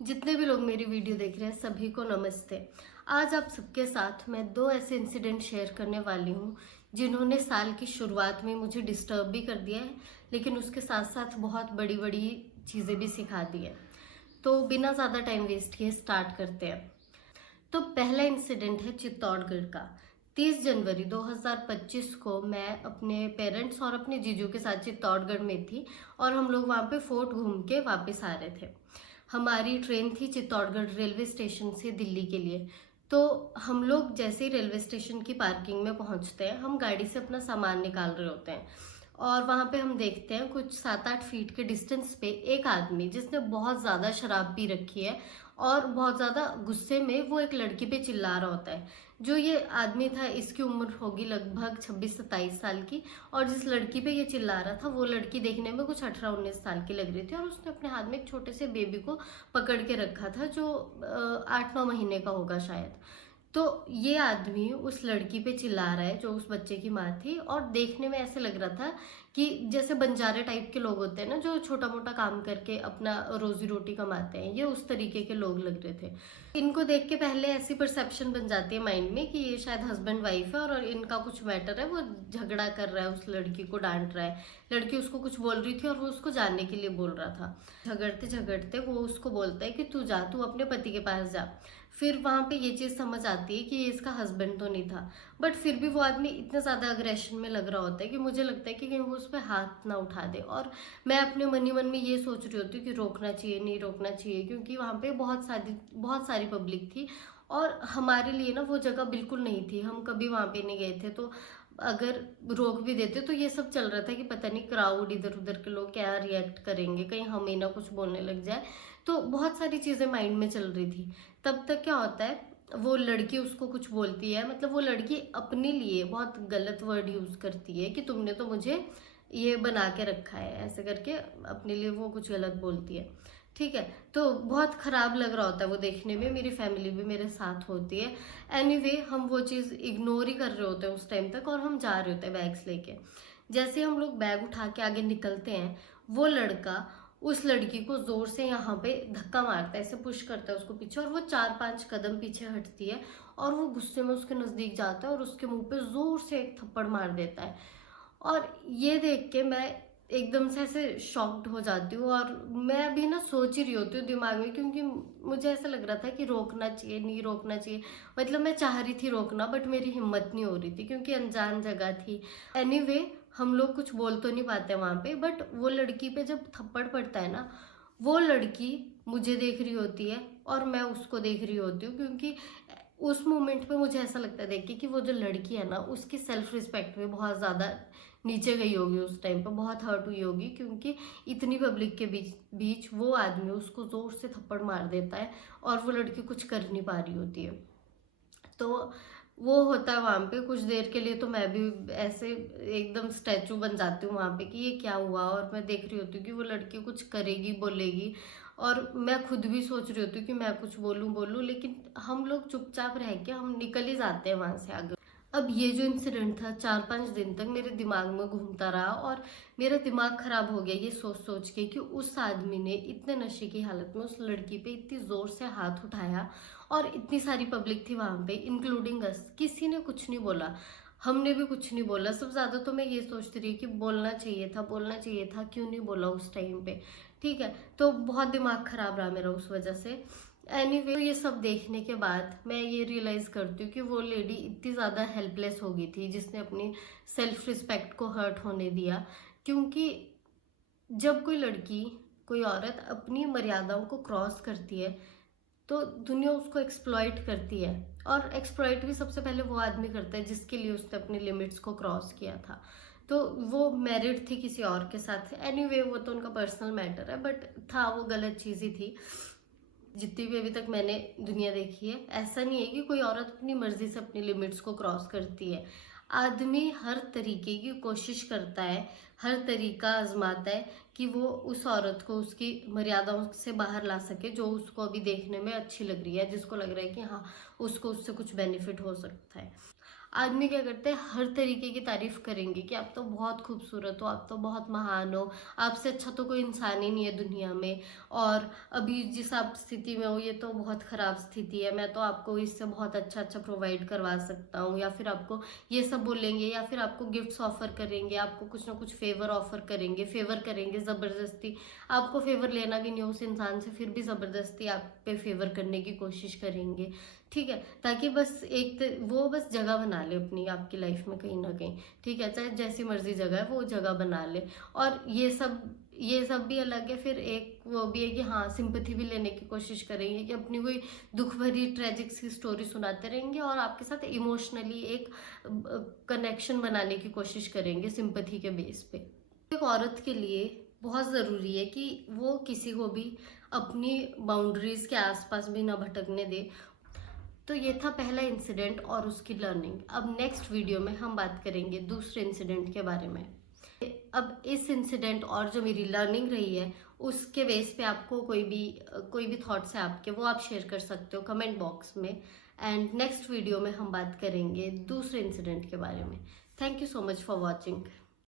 जितने भी लोग मेरी वीडियो देख रहे हैं सभी को नमस्ते। आज आप सबके साथ मैं दो ऐसे इंसिडेंट शेयर करने वाली हूँ जिन्होंने साल की शुरुआत में मुझे डिस्टर्ब भी कर दिया है, लेकिन उसके साथ साथ बहुत बड़ी बड़ी चीज़ें भी सिखा दी है। तो बिना ज़्यादा टाइम वेस्ट किए स्टार्ट करते हैं। तो पहला इंसिडेंट है चित्तौड़गढ़ का। 30 जनवरी 2025 को मैं अपने पेरेंट्स और अपने जीजू के साथ चित्तौड़गढ़ में थी और हम लोग वहाँ पे फोर्ट घूम के वापस आ रहे थे। हमारी ट्रेन थी चित्तौड़गढ़ रेलवे स्टेशन से दिल्ली के लिए। तो हम लोग जैसे ही रेलवे स्टेशन की पार्किंग में पहुंचते हैं, हम गाड़ी से अपना सामान निकाल रहे होते हैं और वहाँ पे हम देखते हैं कुछ 7-8 फीट के डिस्टेंस पे एक आदमी जिसने बहुत ज़्यादा शराब पी रखी है और बहुत ज़्यादा गुस्से में वो एक लड़की पे चिल्ला रहा होता है। जो ये आदमी था इसकी उम्र होगी लगभग 26-27 साल की, और जिस लड़की पे ये चिल्ला रहा था वो लड़की देखने में कुछ 18-19 साल की लग रही थी और उसने अपने हाथ में एक छोटे से बेबी को पकड़ के रखा था जो 8-9 महीने का होगा शायद। तो ये आदमी उस लड़की पे चिल्ला रहा है जो उस बच्चे की माँ थी, और देखने में ऐसे लग रहा था कि जैसे बंजारे टाइप के लोग होते हैं ना, जो छोटा मोटा काम करके अपना रोजी रोटी कमाते हैं, ये उस तरीके के लोग लग रहे थे। इनको देख के पहले ऐसी परसेप्शन बन जाती है माइंड में कि ये शायद हस्बैंड वाइफ है और इनका कुछ मैटर है, वो झगड़ा कर रहा है, उस लड़की को डांट रहा है। लड़की उसको कुछ बोल रही थी और वो उसको जाने के लिए बोल रहा था। झगड़ते झगड़ते वो उसको बोलता है कि तू जा, तू अपने पति के पास जा। फिर वहां पे ये चीज समझ आती है कि ये इसका हस्बैंड तो नहीं था, बट फिर भी वो आदमी इतना ज्यादा अग्रेशन में लग रहा होता है कि मुझे लगता है कि कहीं वो उस पर हाथ ना उठा दे। और मैं अपने मन ही मन में ये सोच रही होती हूँ कि रोकना चाहिए नहीं रोकना चाहिए, क्योंकि वहां पे बहुत सारी पब्लिक थी और हमारे लिए ना वो जगह बिल्कुल नहीं थी। हम कभी वहां पे नहीं गए थे, तो अगर रोक भी देते तो ये सब चल रहा था कि पता नहीं क्राउड इधर उधर के लोग क्या रिएक्ट करेंगे, कहीं हमें ना कुछ बोलने लग जाए। तो बहुत सारी चीजें माइंड में चल रही थी। तब तक क्या होता है, वो लड़की उसको कुछ बोलती है, मतलब वो लड़की अपने लिए बहुत गलत वर्ड यूज करती है कि तुमने तो मुझे ये बना के रखा है, ऐसे करके अपने लिए वो कुछ गलत बोलती है। ठीक है, तो बहुत खराब लग रहा होता है वो देखने में, मेरी फैमिली भी मेरे साथ होती है। एनीवे हम वो चीज़ इग्नोर ही कर रहे होते हैं उस टाइम तक और हम जा रहे होते हैं बैग्स लेके। जैसे हम लोग बैग उठा के आगे निकलते हैं, वो लड़का उस लड़की को जोर से यहाँ पे धक्का मारता है, ऐसे पुश करता है उसको पीछे, और वो 4-5 कदम पीछे हटती है और वो गुस्से में उसके नजदीक जाता है और उसके मुंह पे जोर से एक थप्पड़ मार देता है। और ये देख के मैं एकदम से ऐसे शॉक्ड हो जाती हूँ और मैं अभी ना सोच ही रही होती हूँ दिमाग में, क्योंकि मुझे ऐसा लग रहा था कि रोकना चाहिए नहीं रोकना चाहिए। मतलब मैं चाह रही थी रोकना, बट मेरी हिम्मत नहीं हो रही थी क्योंकि अनजान जगह थी। एनीवे हम लोग कुछ बोल तो नहीं पाते वहां पे, बट वो लड़की पे जब थप्पड़ पड़ता है ना, वो लड़की मुझे देख रही होती है और मैं उसको देख रही होती हूँ, क्योंकि उस मोमेंट पे मुझे ऐसा लगता है देख के कि वो जो लड़की है ना, उसकी सेल्फ रिस्पेक्ट में बहुत ज़्यादा नीचे गई होगी, उस टाइम पे बहुत हर्ट हुई होगी, क्योंकि इतनी पब्लिक के बीच बीच वो आदमी उसको जोर से थप्पड़ मार देता है और वो लड़की कुछ कर नहीं पा रही होती है। तो वो होता है वहां पे कुछ देर के लिए, तो मैं भी ऐसे एकदम स्टैचू बन जाती हूँ वहां पे कि ये क्या हुआ, और मैं देख रही होती हूँ कि वो लड़की कुछ करेगी बोलेगी, और मैं खुद भी सोच रही होती हूँ कि मैं कुछ बोलूं बोलूं, लेकिन हम लोग चुपचाप रह के हम निकल ही जाते हैं वहां से आगे। अब ये जो इंसिडेंट था 4-5 दिन तक मेरे दिमाग में घूमता रहा और मेरा दिमाग खराब हो गया ये सोच सोच के कि उस आदमी ने इतने नशे की हालत में उस लड़की पे इतनी जोर से हाथ उठाया, और इतनी सारी पब्लिक थी वहां पे इंक्लूडिंग अस, किसी ने कुछ नहीं बोला, हमने भी कुछ नहीं बोला। सब ज्यादा तो मैं ये सोचती रही कि बोलना चाहिए था बोलना चाहिए था, क्यों नहीं बोला उस टाइम पे। ठीक है, तो बहुत दिमाग खराब रहा मेरा उस वजह से। एनीवे तो ये सब देखने के बाद मैं ये रियलाइज करती हूँ कि वो लेडी इतनी ज़्यादा हेल्पलेस हो गई थी जिसने अपनी सेल्फ रिस्पेक्ट को हर्ट होने दिया। क्योंकि जब कोई लड़की, कोई औरत अपनी मर्यादाओं को क्रॉस करती है तो दुनिया उसको एक्सप्लॉइट करती है, और एक्सप्लॉइट भी सबसे पहले वो आदमी करता है जिसके लिए उसने अपनी लिमिट्स को क्रॉस किया था। तो वो मैरिड थी किसी और के साथ, एनीवे वो तो उनका पर्सनल मैटर है, बट था वो गलत चीज़ ही थी। जितनी भी अभी तक मैंने दुनिया देखी है, ऐसा नहीं है कि कोई औरत अपनी मर्जी से अपनी लिमिट्स को क्रॉस करती है। आदमी हर तरीके की कोशिश करता है, हर तरीका आजमाता है कि वो उस औरत को उसकी मर्यादाओं से बाहर ला सके, जो उसको अभी देखने में अच्छी लग रही है, जिसको लग रहा है कि हाँ उसको उससे कुछ बेनिफिट हो सकता है। आदमी क्या करते हैं, हर तरीके की तारीफ करेंगे कि आप तो बहुत खूबसूरत हो, आप तो बहुत महान हो, आपसे अच्छा तो कोई इंसान ही नहीं है दुनिया में, और अभी जिस आप स्थिति में हो ये तो बहुत ख़राब स्थिति है, मैं तो आपको इससे बहुत अच्छा अच्छा प्रोवाइड करवा सकता हूँ, या फिर आपको ये सब बोलेंगे, या फिर आपको गिफ्ट्स ऑफर करेंगे, आपको कुछ ना कुछ फेवर ऑफर करेंगे, फेवर करेंगे ज़बरदस्ती। आपको फेवर लेना भी नहीं हो उस इंसान से, फिर भी ज़बरदस्ती आप पे फेवर करने की कोशिश करेंगे, ठीक है, ताकि बस वो बस जगह बना ले अपनी आपकी लाइफ में कहीं ना कहीं, ठीक है, चाहे जैसी मर्जी जगह है वो जगह बना ले। और ये सब भी अलग है। फिर एक वो भी है कि हाँ, सिंपैथी भी लेने की कोशिश करेंगे, कि अपनी कोई दुख भरी ट्रेजिक सी स्टोरी सुनाते रहेंगे और आपके साथ इमोशनली एक कनेक्शन बनाने की कोशिश करेंगे सिंपैथी के बेस पे। एक औरत के लिए बहुत ज़रूरी है कि वो किसी को भी अपनी बाउंड्रीज के आसपास भी ना भटकने दे। तो ये था पहला इंसिडेंट और उसकी लर्निंग। अब नेक्स्ट वीडियो में हम बात करेंगे दूसरे इंसिडेंट के बारे में। अब इस इंसिडेंट और जो मेरी लर्निंग रही है उसके बेस पे आपको कोई भी थॉट्स है आपके, वो आप शेयर कर सकते हो कमेंट बॉक्स में। एंड नेक्स्ट वीडियो में हम बात करेंगे दूसरे इंसिडेंट के बारे में। Thank you so much for watching.